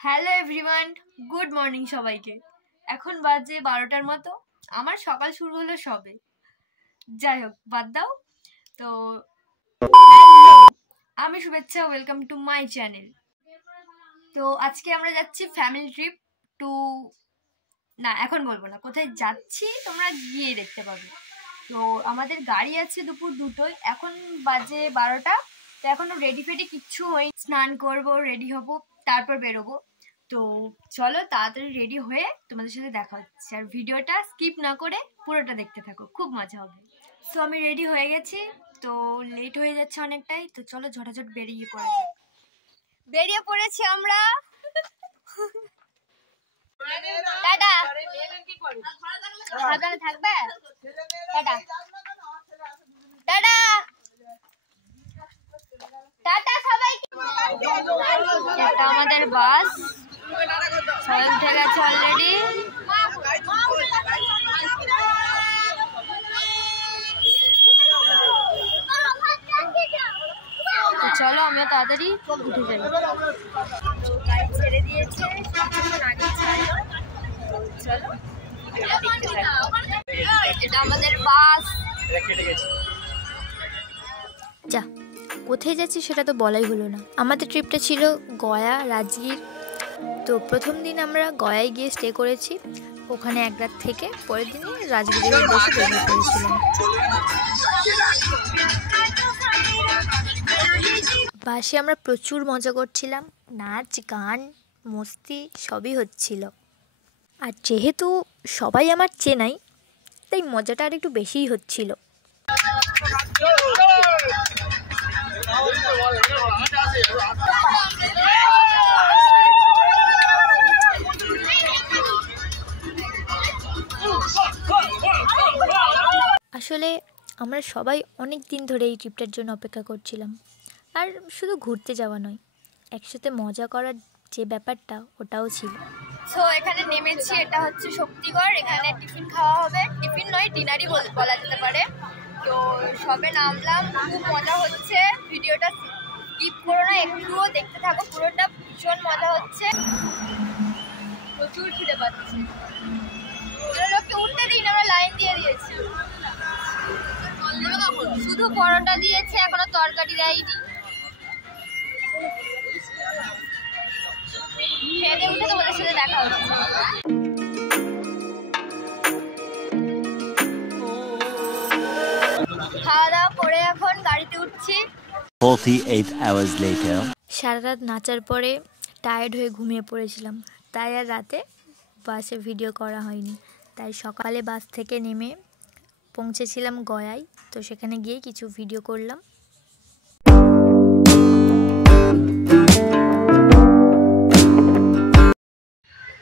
Hello everyone, good morning সবাইকে। এখন বাজে 12টার মতো। আমার সকাল শুরু হলো সবে। যাই হোক, বাদ দাও। তো আমি শুভেচ্ছা, ওয়েলকাম টু মাই চ্যানেল। তো আজকে আমরা যাচ্ছি ফ্যামিলি ট্রিপ টু, না এখন বলবো না কোথায় যাচ্ছি, তোমরা গিয়ে দেখতে পাবে। তো আমাদের গাড়ি আছে দুপুর 2টোয়, এখন বাজে 12টা। তো এখনো রেডি ফেডি কিচ্ছু হয়নি। স্নান করবো, রেডি হব, তারপর বেরোবো। তো চলো তাড়াতাড়ি রেডি হয়ে তোমাদের সাথে দেখা হচ্ছে, আর ভিডিওটা স্কিপ না করে পুরোটা দেখতে থাকো, খুব মজা হবে। সো আমি রেডি হয়ে গেছি, তো লেট হয়ে যাচ্ছে অনেকটাই। তো চলো ঝটাঝট বেরিয়ে পড়েছি আমরা। টাটা, সাবধানে থাকবে। টাটা টাটা টাটা সবাইকে। এটা আমাদের বাস, সবাই উঠে গেছে অলরেডি। তো চলো আমিও তাড়াতাড়ি উঠে যাই। গাড়ি ছেড়ে দিয়েছে, চলো এটা আমাদের বাস। যা কোথায় যাচ্ছি সেটা তো বলাই হলো না। আমাদের ট্রিপটা ছিল গয়া, রাজগীর। তো প্রথম দিন আমরা গয়ায় গিয়ে স্টে করেছি, ওখানে এক রাত থেকে পরের দিনে রাজগীরের উদ্দেশ্যে বেরিয়ে পড়েছিলাম। বাসে আমরা প্রচুর মজা করছিলাম, নাচ গান মস্তি সবই হচ্ছিল। আর যেহেতু সবাই আমার চেনাই, তাই মজাটা আর একটু বেশিই হচ্ছিল। আসলে আমরা সবাই অনেক দিন ধরে এই ট্রিপটার জন্য অপেক্ষা করছিলাম। আর শুধু ঘুরতে যাওয়া নয়, একসাথে মজা করার যে ব্যাপারটা ওটাও ছিল। সো এখানে নেমেছি, এটা হচ্ছে শক্তিগড়। এখানে টিফিন খাওয়া হবে, টিফিন নয় ডিনারই বলা যেতে পারে। তো সবে নামলাম, খুব মজা হচ্ছে। ভিডিওটা স্কিপ করো না, একটুও দেখতে থাকো, পুরোটা ভীষণ মজা হচ্ছে। প্রচুর খিদে পাচ্ছে, লোককে উঠতে দিন, আমরা লাইন দিয়ে দিয়েছি। শুধু পরোটা দিয়েছে, এখনো তরকারি দেয়নি। খেতে উঠে তোমাদের সাথে দেখা হচ্ছে। খাওয়া দাওয়া করে এখন গাড়িতে উঠছি। 48 hours later. সারা রাত নাচার পরে টায়ার্ড হয়ে ঘুমিয়ে পড়েছিলাম, তাই আর রাতে বাসে ভিডিও করা হয়নি। তাই সকালে বাস থেকে নেমে পৌঁছেছিলাম গয়ায়। তো সেখানে গিয়ে কিছু ভিডিও করলাম।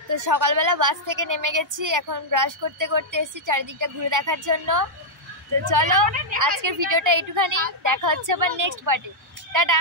তো সকালবেলা বাস থেকে নেমে গেছি, এখন ব্রাশ করতে করতে এসেছি চারিদিকটা ঘুরে দেখার জন্য। তো চলো আজকের ভিডিওটা এইটুখানি, দেখা হচ্ছে আবার নেক্সট পার্টে। টাটা।